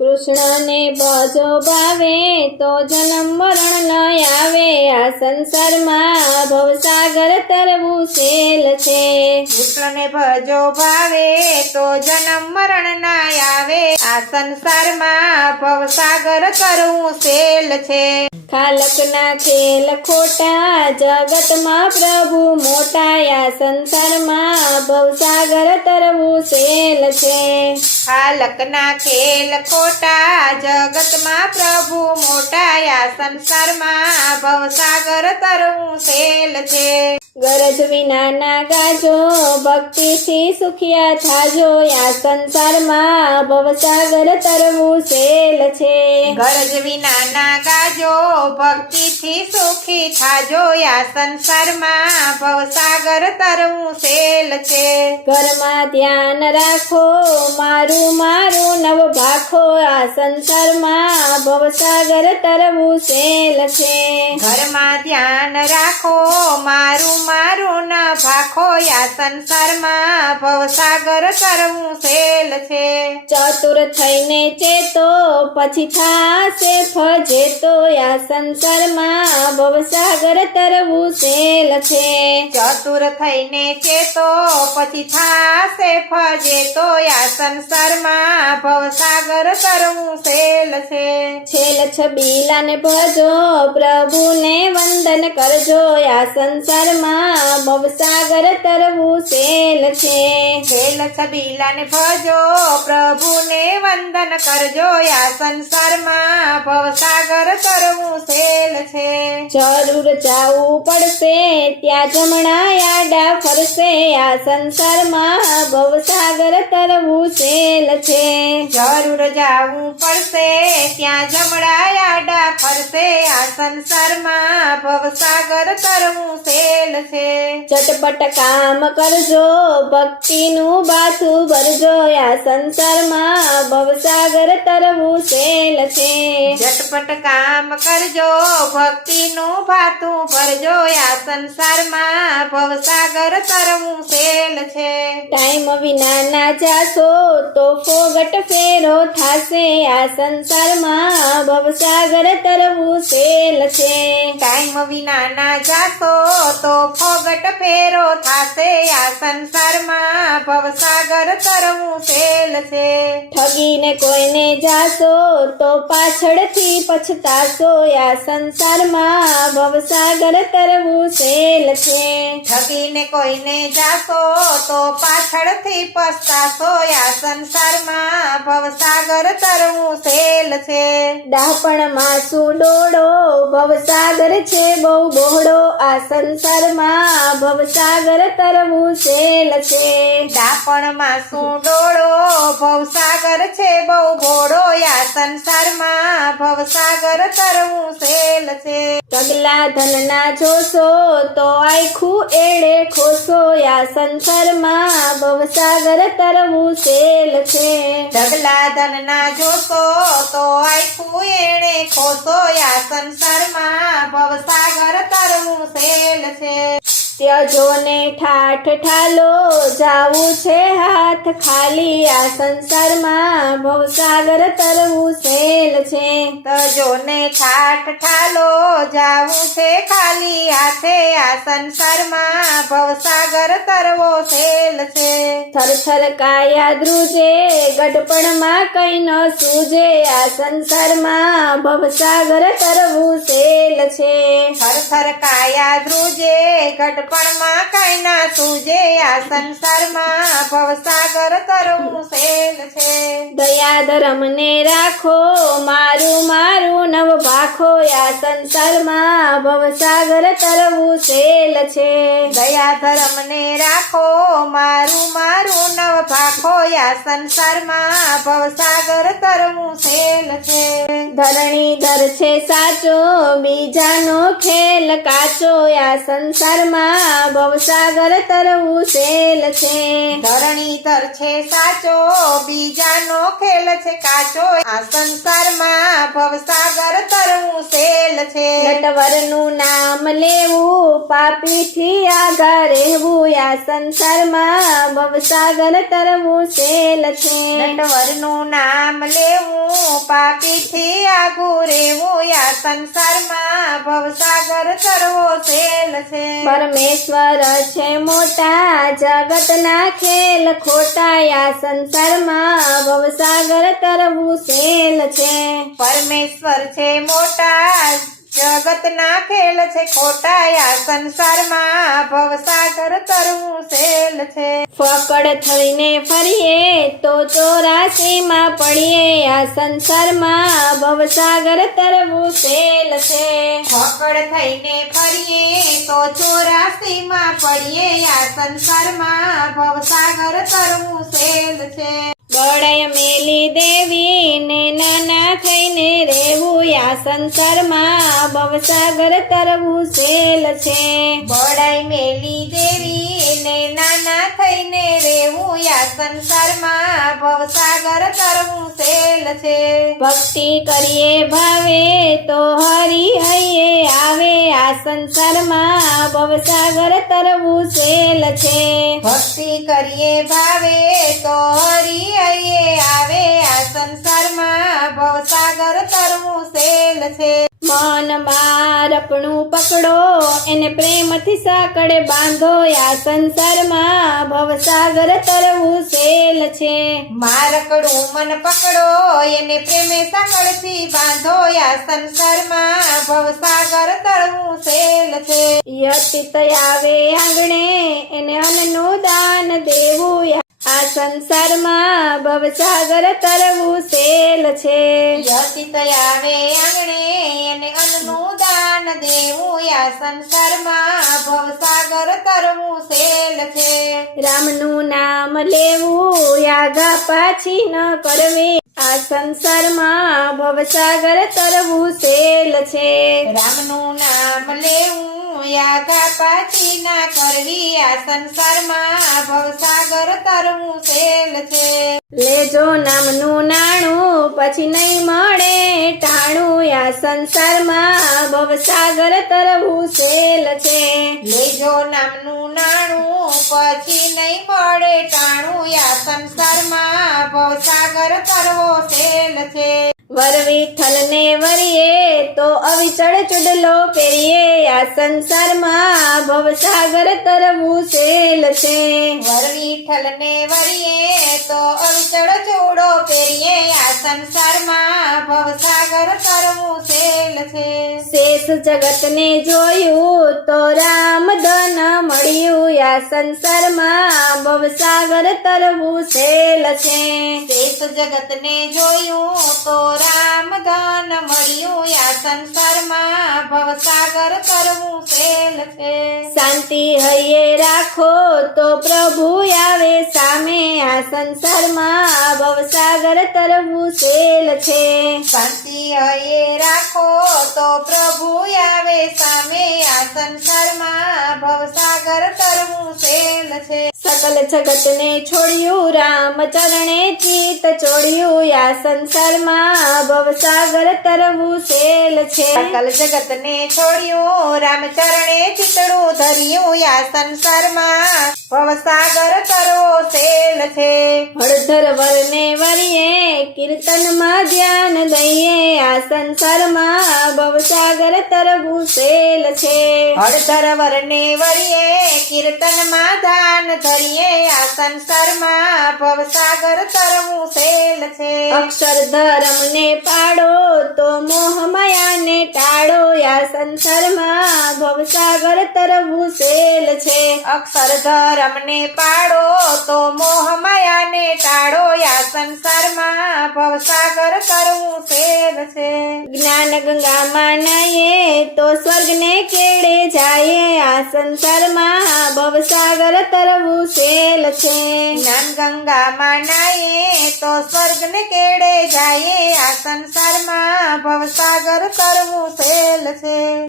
કૃષ્ણને ભજો ભાવે તો જન્મ મરણ ન આવે, આ સંસારમાં ભવસાગર તરવું સહેલ છે. કૃષ્ણને ભજો ભાવે તો જન્મ મરણ ના આવે, આ સંસારમાં ભવસાગર તરવું સહેલ છે. ખાલકના ખેલ ખોટા જગતમાં પ્રભુ મોટા, આ સંસારમાં ભવસાગર તરવું સહેલ છે. ખાલકના ખેલ ખોટા જગતમાં પ્રભુ મોટા, આ સંસારમાં ભવસાગર તરવું સહેલ છે. ગરજ વિનાના ગાજો ભક્તિથી સુખિયા થાજો, આ સંસારમાં ભવસાગર તરવું સહેલ છે. ગરજ વિનાના ગાજો ભક્તિથી સુખી થાજો, આ સંસારમાં ભવસાગર તરવું સહેલ છે. ઘરમાં ધ્યાન રાખો મારું મારું નવ ભાખો, આ સંસારમાં ભવસાગર તરવું સહેલ છે. ઘરમાં ધ્યાન રાખો મારું મારું ના ભાખો, આ સંસારમાં ભવસાગર તરવું સહેલ છે. ચતુર થઈને ચેતો પછી થાશે ફજેતો, આ સંસારમાં ભવસાગર તરવું સહેલ છે. ચતુર થઈને ચેતો પછી થાશે ફજેતો, આ સંસારમાં ભવસાગર તરવું સહેલ છે. છેલ છબીલાને ભજો પ્રભુને વંદન કરજો, આ સંસારમાં ભવસાગર તરવું સહેલ છે. છેલ છબીલાને ભજો પ્રભુને વંદન કરજો, આ સંસારમાં ભવસાગર તરવું સહેલ છે. જરૂર જાવું પડશે ત્યાં જમણા આડા ફરશે, આ સંસારમાં ભવસાગર તરવું સહેલ છે. જરૂર જાવું પડશે ત્યાં જમણા આડા ફરશે, આ સંસારમાં ભવસાગર તરવું સહેલ છે. ચટપટ કામ કરજો ભક્તિનું બાથું ભરજો, આ સંસારમાં ભવસાગર તરવું સહેલ છે. ઝટપટ કામ કરજો ભક્તિનું ભાતું ભરજો, આ સંસારમાં ભવસાગર તરવું સહેલ છે. ટાઈમ વિના ના જાશો તો ફોગટ ફેરો થાશે, આ સંસારમાં ભવસાગર તરવું સહેલ છે. ટાઈમ વિના ના જાશો તો ફોગટ ફેરો થાશે, આ સંસારમાં ભવસાગર તરવું સહેલ છે. ઠગીને કોઈને જાશો તો પાછળથી પછતાશો, આ સંસારમાં ભવસાગર તરવું સહેલ છે. ઠગીને કોઈને જાશો તો પાછળથી પછતાશો, આ સંસારમાં ભવસાગર તરવું સહેલ છે. ડાપણમાં શું ડોળો ભવસાગર છે બહુ બહોળો, આ સંસારમાં ભવસાગર તરવું સહેલ છે. ડાપણમાં શું ડોળો ભવસાગર છે બહુ ઘોડો, આ સંસારમાં ભવસાગર તરવું સહેલ છે. ઢગલા ધનના જોશો તો આખું એળે ખોશો, આ સંસારમાં ભવસાગર તરવું સહેલ છે. ઢગલા ધનના જોશો તો આખું એણે ખોશો, આ સંસારમાં ભવસાગર તરવું સહેલ છે. ત્યજો ને ઠાઠ ઠાલો જાવું છે હાથ ખાલી, આ સંસારમાં ભવસાગર તરવું સહેલ છે. તજો ને ઠાઠ ઠાલો જાવું છે ખાલી હાથે, આ સંસારમાં ભવસાગર તરવો સહેલ છે. થરથર કાયા ધ્રુજે ગઢપણમાં કઈ ન સૂજે, આ સંસારમાં ભવસાગર તરવું સહેલ છે. થરથર કાયા ધ્રુજે ઘટપણમાં કઈ ના સૂજે, આ સંસારમાં ભવસાગર તરવું સહેલ છે. દયા ધર્મને રાખો મારું મારું નવ ભાખો, આ સંસારમાં ભવસાગર તરવું સહેલ છે. દયા ધર્મને રાખો મારું મારું નવ ભાખો, આ સંસારમાં ભવસાગર તરવું સહેલ છે. ધરણીધર છે સાચો બીજાનો ખેલ કાચો આ સંસારમાં ભવસાગર તરવું સેલ છે ધરણીધર છે સાચો બીજાનો ખેલ છે કાચો આ સંસારમાં ભવસાગર તરવું સેલ છે નટવરનું નામ લેવું પાપીથી આઘા રહેવું આ સંસારમાં ભવસાગર તરવું સેલ છે નટવરનું નામ લેવું પાપીથી આગું રહેવું આ સંસારમાં ભવસાગર તરવો સેલ છે પરમેશ્વર છે મોટા જગતના ખેલ ખોટા આ સંસારમાં ભવસાગર તરવું સેલ છે પરમેશ્વર છે મોટા જગતના ખેલ છે ખોટા આ સંસારમાં ભવસાગર તરવું સેલ છે ફકડ થઈને ફરીએ તો 84માં પડીએ આ સંસારમાં ભવસાગર તરવું સેલ છે ફકડ થઈને ફરીએ તો 84માં પડીએ આ સંસારમાં ભવસાગર તરવું સેલ છે બળાય મેલી દેવી ને નાના થઈને રહેવું આ સંસારમાં ભવસાગર તરવું સેલ છે બળાઈ મેલી દેવી ને નાના થઈને રહેવું આ સંસારમાં ભવસાગર તરવું સેલ છે ભક્તિ કરીએ ભાવે તો હરી હૈયે આવે આ સંસારમાં ભવસાગર તરવું સેલ છે ભક્તિ કરીએ ભાવે તો હરી હૈયે આવે આ સંસારમાં ભવસાગર તરવું સેલ છે મનમાં રપણું પકડો એને પ્રેમથી સાંકળે બાંધો આ સંસારમાં ભવસાગર તરવું સેલ છે મારકડું મન પકડો એને પ્રેમે સાંકળથી બાંધો આ સંસારમાં ભવસાગર તરવું સેલ છે યતિત આવે આંગણે એને અન્નનું દાન દેવું આ સંસારમાં ભવસાગર તરવું સેલ છે યતિત આવે આંગણે એને અન્નનું દાન દેવું આ સંસારમાં ભવસાગર તરવું સેલ છે રામનું નામ લેવું યાગા પાછી ન કરવી આ સંસારમાં ભવસાગર તરવું સેલ છે રામનું નામ લેવું યાગા પાછી ના કરવી આ સંસારમાં ભવસાગર તરવું સેલ છે લેજો નામનું નાણું પછી નહીં મળે ટાણું આ સંસારમાં ભવસાગર તરવું સેલ છે લેજો નામનું નાણું પછી નહીં મળે ટાણું આ સંસારમાં ભવસાગર તરવો સેલ છે વર વિઠ્ઠલને વરીએ તો અવિચળ ચૂડલો પહેરીએ આ સંસારમાં ભવસાગર તરવું સેલ છે વર વિઠ્ઠલને વરીએ તો અવિચળ ચૂડો પહેરીએ આ સંસારમાં ભવસાગર તરવું સેલ છે શેષ જગતને જોયું તો રામ ધન મળ્યું આ સંસારમાં ભવસાગર તરવું સેલ છે શેષ જગતને જોયું તો રામ ધન મળ્યું આ સંસારમાં ભવસાગર તરવું સેલ છે શાંતિ હૈયે રાખો તો પ્રભુ આવે સામે આ સંસારમાં ભવસાગર તરવું સેલ છે શાંતિ હૈયે રાખો તો પ્રભુ આવે સામે આ સંસારમાં ભવસાગર તરવું સેલ છે સકલ જગતને છોડ્યું રામ ચરણે ચિત્ત ચોડ્યું આ સંસારમાં ભવસાગર તરવું સેલ છે સકલ જગતને છોડ્યું રામચરણે ચિતડું ધર્યું આ સંસારમાં ભવસાગર તરવો સેલ છે હળધર વરને વરીએ કીર્તનમાં ધ્યાન દઈએ આ સંસારમાં ભવસાગર તરવું સેલ છે હળધર વરને વરીએ કીર્તનમાં દાન ધરીએ આ સંસારમાં ભવસાગર તરવું સેલ છે અક્ષરધર્મને પાડો તો મોહ માયાને ટાળો આ સંસારમાં ભવસાગર તરવું સેલ છે અક્ષરધર્મને પાડો તો મોહ માયાને ટાળો આ સંસારમાં ભવસાગર તરવું સેલ છે જ્ઞાન ગંગામાં નાઈએ તો સ્વર્ગને કેળે જાય આ સંસારમાં ભવસાગર તરવું સેલ છે જ્ઞાન ગંગામાં નાઈએ તો સ્વર્ગ સ્વર્ગને કેડે જાયે આ સંસારમાં ભવસાગર તરવું સહેલ છે.